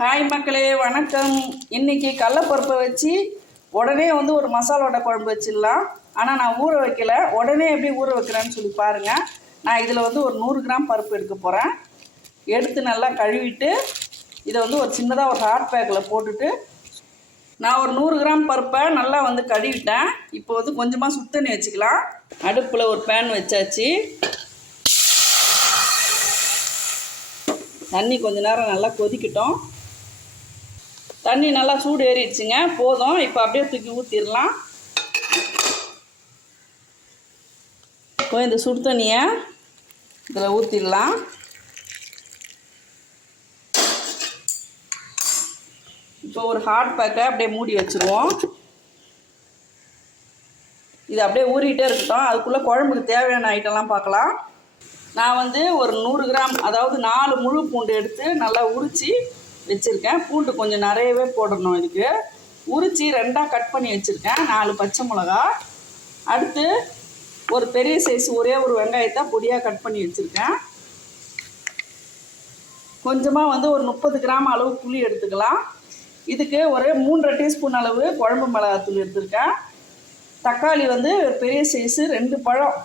Hi மக்களே வணக்கம். இன்னைக்கு கடலப்பருப்பை வச்சு உடனே வந்து ஒரு மசாலா வடை குழம்பு வச்சிடலாம். ஆனால் நான் ஊற வைக்கல. உடனே எப்படி ஊற வைக்கிறேன்னு சொல்லி பாருங்கள் நான் இதில் வந்து ஒரு நூறு கிராம் பருப்பு எடுக்க போகிறேன் எடுத்து நல்லா கழுவிட்டு இதை வந்து ஒரு சின்னதாக ஒரு ஹாட் பேக்கில் போட்டுட்டு நான் ஒரு நூறு கிராம் பருப்பை நல்லா வந்து கழுவிட்டேன். இப்போ வந்து கொஞ்சமாக சுத்தண்ணி வச்சுக்கலாம். அடுப்பில் ஒரு பேன் வச்சாச்சு. தண்ணி கொஞ்ச நேரம் நல்லா கொதிக்கட்டும். தண்ணி நல்லா சூடு ஏறிடுச்சுங்க. போதும். இப்போ அப்படியே தூக்கி ஊற்றிடலாம் இப்போ இந்த சுடு தண்ணியை இதில் ஊற்றிடலாம் இப்போ ஒரு ஹாட் பேக்கை அப்படியே மூடி வச்சுருவோம். இது அப்படியே ஊறிக்கிட்டே இருக்கட்டும். அதுக்குள்ளே குழம்புக்கு தேவையான ஐட்டம்லாம் பார்க்கலாம். நான் வந்து ஒரு நூறு கிராம் அதாவது நாலு முழு பூண்டு எடுத்து நல்லா உரித்து வச்சுருக்கேன். பூண்டு கொஞ்சம் நிறையவே போடணும் இதுக்கு. உரித்து ரெண்டாக கட் பண்ணி வச்சுருக்கேன். நாலு பச்சை மிளகா. அடுத்து ஒரு பெரிய சைஸ் ஒரே ஒரு வெங்காயத்தை பொடியாக கட் பண்ணி வச்சுருக்கேன். கொஞ்சமாக வந்து ஒரு முப்பது கிராம் அளவு புளி எடுத்துக்கலாம். இதுக்கு ஒரு மூன்றரை டீஸ்பூன் அளவு குழம்பு மிளகாத்தூள் எடுத்திருக்கேன். தக்காளி வந்து பெரிய சைஸு ரெண்டு பழம்.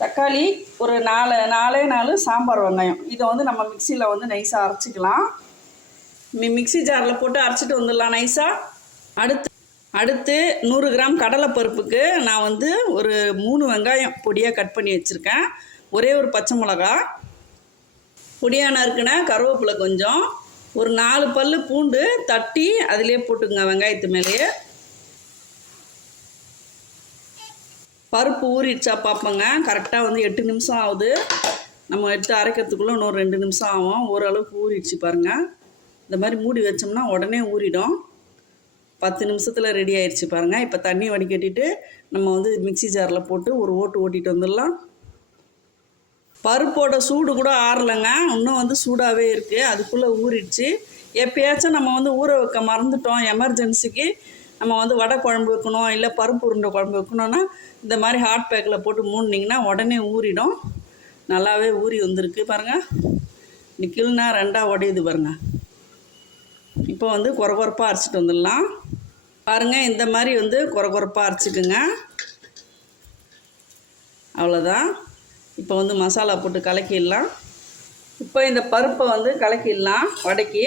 தக்காளி ஒரு நாலு நாலே நாலு சாம்பார் வெங்காயம். இதை வந்து நம்ம மிக்சியில் வந்து நைஸாக அரைச்சிக்கலாம். மிக்சி மிக்ஸி ஜாரில் போட்டு அரைச்சிட்டு வந்துடலாம் நைஸாக அடுத்து அடுத்து நூறு கிராம் கடலைப்பருப்புக்கு நான் வந்து ஒரு மூணு வெங்காயம் பொடியாக கட் பண்ணி வச்சுருக்கேன். ஒரே ஒரு பச்சை மிளகா. பொடியாக நறுக்குன கருவேப்பிலை கொஞ்சம். ஒரு நாலு பல்லு பூண்டு தட்டி அதிலே போட்டுங்க வெங்காயத்து மேலேயே. பருப்பு ஊறிடுச்சா பார்ப்போங்க கரெக்டாக வந்து எட்டு நிமிஷம் ஆகுது. நம்ம எடுத்து அரைக்கிறதுக்குள்ளே இன்னொரு ரெண்டு நிமிஷம் ஆகும். ஓரளவுக்கு ஊறிடுச்சு பாருங்கள் இந்த மாதிரி மூடி வச்சோம்னா உடனே ஊறிடும். பத்து நிமிஷத்தில் ரெடி ஆயிடுச்சு பாருங்கள் இப்போ தண்ணி வடிகட்டிட்டு நம்ம வந்து மிக்ஸி ஜாரில் போட்டு ஒரு ஓட்டு ஓட்டிட்டு வந்துடலாம். பருப்போட சூடு கூட ஆறலைங்க. இன்னும் வந்து சூடாகவே இருக்குது அதுக்குள்ளே ஊறிடுச்சு. எப்பயாச்சும் நம்ம வந்து ஊற வைக்க மறந்துட்டோம். எமர்ஜென்சிக்கு நம்ம வந்து வடை குழம்பு வைக்கணும் இல்லை பருப்பு உருண்டை குழம்பு வைக்கணும்னா இந்த மாதிரி ஹாட் பேக்கில் போட்டு மூடினீங்கன்னா உடனே ஊறிடும். நல்லாவே ஊறி வந்திருக்கு பாருங்கள் இந்த கிள்னா ரெண்டாக உடையுது பாருங்கள் இப்போ வந்து குறை குறைப்பாக அரைச்சிட்டு வந்துடலாம். பாருங்கள் இந்த மாதிரி வந்து குறை குறைப்பாக அரைச்சிக்குங்க. அவ்வளோதான் இப்போ வந்து மசாலா போட்டு கலக்கிடலாம். இப்போ இந்த பருப்பை வந்து கலக்கிடலாம் வடைக்கு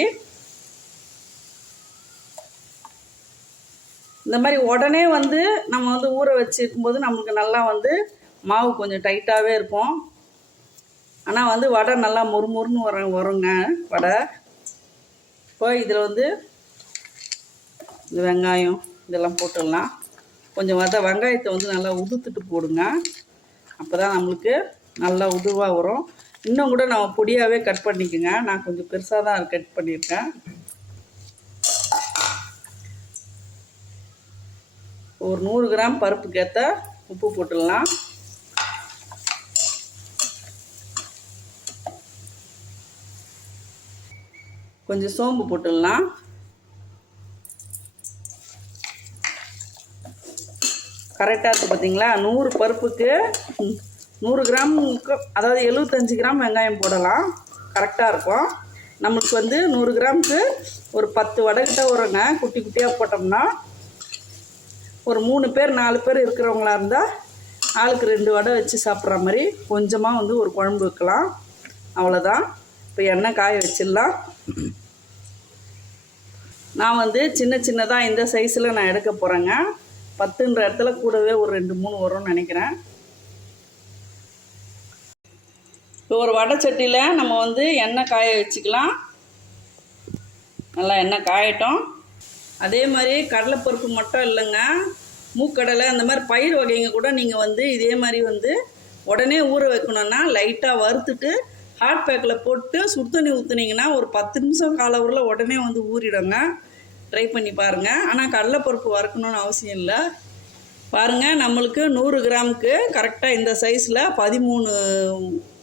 இந்த மாதிரி உடனே வந்து நம்ம வந்து ஊற வச்சுருக்கும்போது நம்மளுக்கு நல்லா வந்து மாவு கொஞ்சம் டைட்டாகவே இருக்கும். ஆனால் வந்து வடை நல்லா மொறுமொறுன்னு வர வருங்க வடை. இப்போ இதில் வந்து இந்த வெங்காயம் இதெல்லாம் போட்டுடலாம். கொஞ்சம் வத வெங்காயத்தை வந்து நல்லா உதுத்துட்டு போடுங்க. அப்போ தான் நம்மளுக்கு நல்லா உதுவாக வரும். இன்னும் கூட நம்ம பொடியாகவே கட் பண்ணிக்கோங்க. நான் கொஞ்சம் பெருசாக தான் கட் பண்ணியிருக்கேன். ஒரு நூறு கிராம் பருப்புக்கு ஏற்ற உப்பு போட்டுடலாம். கொஞ்சம் சோம்பு போட்டுடலாம். கரெக்டாக இருக்குது பார்த்தீங்களா நூறு பருப்புக்கு நூறு கிராம் அதாவது எழுபத்தஞ்சி கிராம் வெங்காயம் போடலாம். கரெக்டாக இருக்கும். நமக்கு வந்து நூறு கிராமுக்கு ஒரு பத்து வடைக்கிட்ட வருங்க குட்டி குட்டியாக போட்டோம்னா ஒரு மூணு பேர் நாலு பேர் இருக்கிறவங்களா இருந்தால் ஆளுக்கு ரெண்டு வடை வச்சு சாப்பிட்ற மாதிரி கொஞ்சமாக வந்து ஒரு குழம்பு வைக்கலாம். அவ்வளோதான் இப்போ எண்ணெய் காய வச்சிடலாம். நான் வந்து சின்ன சின்னதாக இந்த சைஸில் நான் எடுக்க போகிறேங்க பத்துன்ற இடத்துல கூடவே ஒரு ரெண்டு மூணு வரும்னு நினைக்கிறேன். இப்போ ஒரு வடை சட்டியில் நம்ம வந்து எண்ணெய் காய வச்சுக்கலாம். நல்லா எண்ணெய் காயட்டும். அதே மாதிரி கடலைப்பருப்பு மட்டும் இல்லைங்க. மூக்கடலை அந்த மாதிரி பயிர் வகைங்க கூட நீங்கள் வந்து இதே மாதிரி வந்து உடனே ஊற வைக்கணுன்னா லைட்டாக வறுத்துட்டு ஹாட் பேக்கில் போட்டு சுடு தண்ணி ஊற்றுனீங்கன்னா ஒரு பத்து நிமிஷம் கால ஊரில் உடனே வந்து ஊறிடுங்க. ட்ரை பண்ணி பாருங்கள் ஆனால் கடலைப்பருப்பு வறுக்கணும்னு அவசியம் இல்லை. பாருங்கள் நம்மளுக்கு நூறு கிராமுக்கு கரெக்டாக இந்த சைஸில் பதிமூணு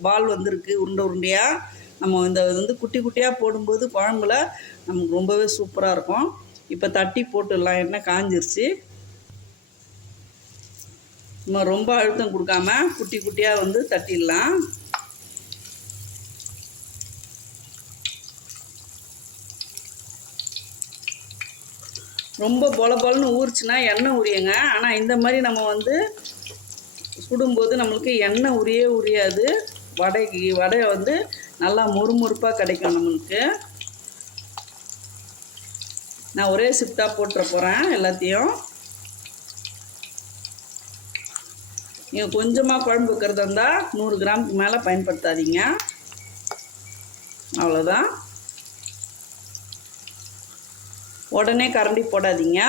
பால் வந்திருக்கு உருண்டை உருண்டையாக நம்ம இந்த வந்து குட்டி குட்டியாக போடும்போது குழம்புல நமக்கு ரொம்பவே சூப்பராக இருக்கும். இப்போ தட்டி போட்டுடலாம். எண்ணெய் காஞ்சிருச்சு. நம்ம ரொம்ப அழுத்தம் கொடுக்காம குட்டி குட்டியாக வந்து தட்டிடலாம். ரொம்ப பொல பொலன்னு ஊறிச்சுன்னா எண்ணெய் உரியுங்க ஆனால் இந்த மாதிரி நம்ம வந்து சுடும்போது நம்மளுக்கு எண்ணெய் உரிய உரியாது வடைக்கு வடை வந்து நல்லா முறுமுறுப்பாக கிடைக்கும் நம்மளுக்கு. நான் ஒரே சிப்டாக போட்டுற போகிறேன் எல்லாத்தையும். நீங்கள் கொஞ்சமாக குழம்பு வைக்கிறதா இருந்தால் நூறு கிராமுக்கு மேலே பயன்படுத்தாதீங்க. அவ்வளோதான் உடனே கரண்டி போடாதீங்க.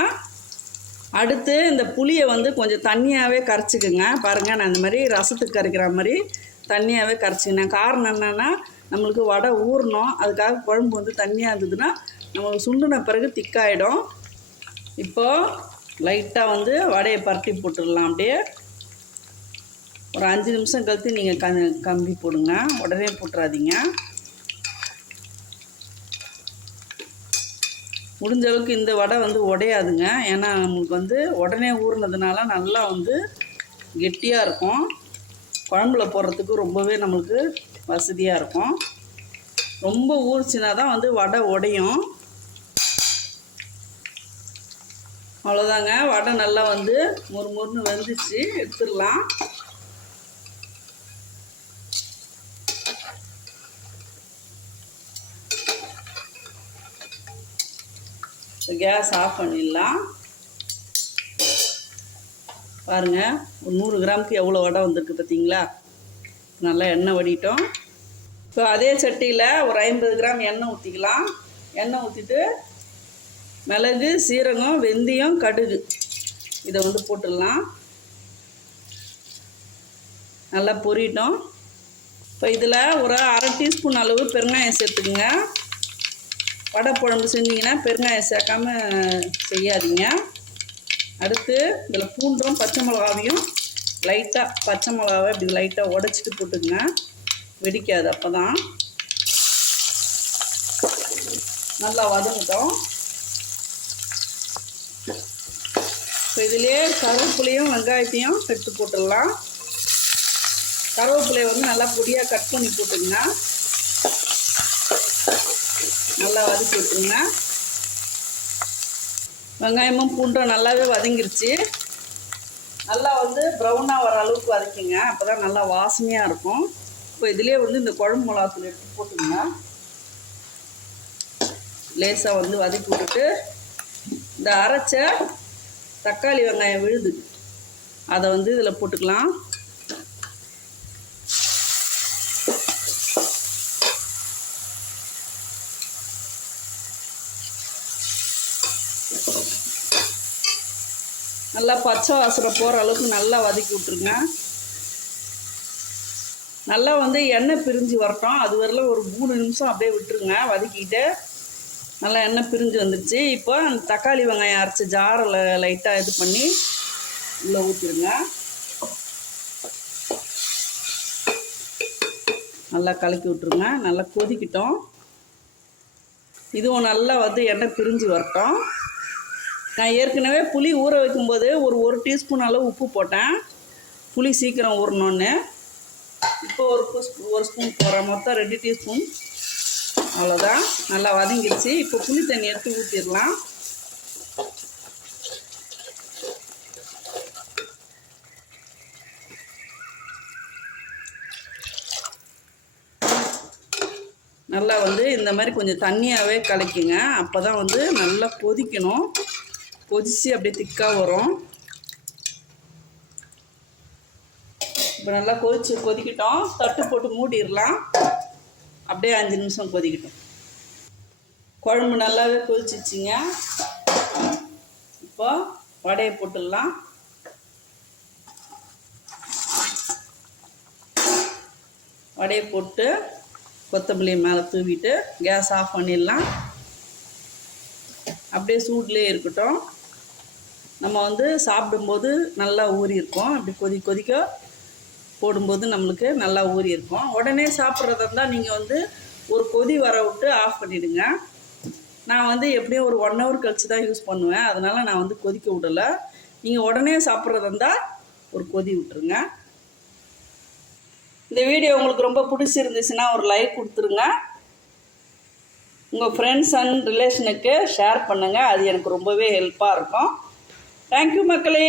அடுத்து இந்த புளியை வந்து கொஞ்சம் தண்ணியாகவே கரைச்சிக்குங்க. பாருங்கள் நான் இந்த மாதிரி ரசத்துக்கு கரைக்கிற மாதிரி தண்ணியாகவே கரைச்சிக்கினேன். காரணம் என்னென்னா நம்மளுக்கு வடை ஊறணும். அதுக்காக குழம்பு வந்து தண்ணியாக இருந்ததுன்னா நம்மளுக்கு சுண்டுன பிறகு திக்காயிடும். இப்போது லைட்டாக வந்து வடையை பரட்டி போட்டுடலாம் அப்படியே. ஒரு அஞ்சு நிமிஷம் கழித்து நீங்கள் க கம்பி போடுங்க. உடனே போட்டுறாதீங்க. முடிஞ்ச அளவுக்கு இந்த வடை வந்து உடையாதுங்க. ஏன்னா நமக்கு வந்து உடனே ஊறினதுனால நல்லா வந்து கெட்டியாக இருக்கும். குழம்புல போடுறதுக்கு ரொம்பவே நம்மளுக்கு வசதியாக இருக்கும். ரொம்ப ஊறிச்சினா தான் வந்து வடை உடையும். அவ்வளோதாங்க வடை நல்லா வந்து முறுமுறுன்னு வெந்துச்சு எடுத்துடலாம். கேஸ் ஆஃப் பண்ணிடலாம். பாருங்கள் ஒரு நூறு கிராமுக்கு எவ்வளோ வடை வந்திருக்கு பார்த்தீங்களா? நல்லா எண்ணெய் வடிட்டோம். இப்போ அதே சட்டியில் ஒரு ஐம்பது கிராம் எண்ணெய் ஊற்றிக்கலாம் எண்ணெய் ஊற்றிட்டு மிளகு சீரகம் வெந்தயம் கடுகு இதை வந்து போட்டுடலாம். நல்லா பொரிட்டோம். இப்போ இதில் ஒரு அரை டீஸ்பூன் அளவு பெருங்காயம் சேர்த்துக்குங்க. வடை குழம்பு செஞ்சிங்கன்னா பெருங்காயம் சேர்க்காம செய்யாதீங்க. அடுத்து இதில் பூண்டும் பச்சை மிளகாவையும் லைட்டாக பச்சை மிளகாவை இப்படி லைட்டாக உடச்சிட்டு போட்டுங்க வெடிக்காது அப்போ தான் நல்லா வதங்கட்டும். இப்போ இதிலே கருவேப்பிலையும் வெங்காயத்தையும் எடுத்து போட்டுடலாம். கருவேப்பிலையை வந்து நல்லா பொடியாக கட் பண்ணி போட்டுங்க நல்லா வதக்கி விட்டுருங்க. வெங்காயமும் பூண்டும் நல்லாவே வதங்கிருச்சு. நல்லா வந்து ப்ரௌனாக வர அளவுக்கு வதக்கிங்க. அப்போ தான் நல்லா வாசனையாக இருக்கும். இப்போ இதிலே வந்து இந்த குழம்பு மிளகாத்தூள் எடுத்து போட்டுங்க லேசாக வந்து வதக்கி விட்டுட்டு இந்த அரைச்ச தக்காளி வெங்காயம் விழுது. அதை வந்து இதில் போட்டுக்கலாம். நல்லா பச்சை வாசனை போகிற அளவுக்கு நல்லா வதக்கி விட்ருங்க நல்லா வந்து எண்ணெய் பிரிஞ்சு வரட்டும். அது வரல ஒரு மூணு நிமிஷம் அப்படியே விட்டுருங்க. வதக்கிட்டு நல்லா எண்ணெய் பிரிஞ்சு வந்துடுச்சு இப்போ அந்த தக்காளி வெங்காயம் அரைச்சி ஜாரில் லைட்டாக இது பண்ணி உள்ளே ஊற்றிடுங்க நல்லா கலக்கி விட்ருங்க நல்லா கொதிக்கிட்டோம். இதுவும் நல்லா வந்து எண்ணெய் பிரிஞ்சு வரட்டும். நான் ஏற்கனவே புளி ஊற வைக்கும்போது ஒரு ஒரு டீஸ்பூன் அளவு உப்பு போட்டேன். புளி சீக்கிரம் ஊறணுன்னு இப்போ ஒரு ஒரு ஸ்பூன் போடுறேன். மொத்தம் ரெண்டு டீஸ்பூன். அவ்வளோதான் நல்லா வதங்கிடுச்சு. இப்போ புளி தண்ணி எடுத்து ஊற்றிடலாம் நல்லா வந்து இந்த மாதிரி கொஞ்சம் தண்ணியாகவே கலக்கிங்க. அப்போ தான் வந்து நல்லா கொதிக்கணும். கொதிச்சு அப்படியே திக்காக வரும். இப்போ நல்லா கொதிச்சு கொதிக்கிட்டோம். தட்டு போட்டு மூடிடலாம். அப்படியே அஞ்சு நிமிஷம் கொதிக்கிட்டோம். குழம்பு நல்லாவே கொதிச்சிச்சிங்க இப்போ வடையை போட்டுடலாம். வடையை போட்டு கொத்தமல்லி மேலே தூவிட்டு கேஸ் ஆஃப் பண்ணிடலாம். அப்படியே சூட்லேயே இருக்கட்டும். நம்ம வந்து சாப்பிடும்போது நல்லா ஊறி இருக்கும். அப்படி கொதி கொதிக்க போடும்போது நம்மளுக்கு நல்லா ஊறி இருக்கும். உடனே சாப்பிட்றதா இருந்தால் நீங்கள் வந்து ஒரு கொதி வர விட்டு ஆஃப் பண்ணிவிடுங்க நான் வந்து எப்படியும் ஒரு ஒன் ஹவர் கழிச்சு தான் யூஸ் பண்ணுவேன். அதனால் நான் வந்து கொதிக்க விடலை. நீங்கள் உடனே சாப்பிட்றதா இருந்தால் ஒரு கொதி விட்டுருங்க. இந்த வீடியோ உங்களுக்கு ரொம்ப பிடிச்சிருந்துச்சுன்னா ஒரு லைக் கொடுத்துருங்க. உங்கள் ஃப்ரெண்ட்ஸ் அண்ட் ரிலேஷனுக்கு ஷேர் பண்ணுங்கள் அது எனக்கு ரொம்பவே ஹெல்ப்பாக இருக்கும். தேங்க்யூ மக்களே.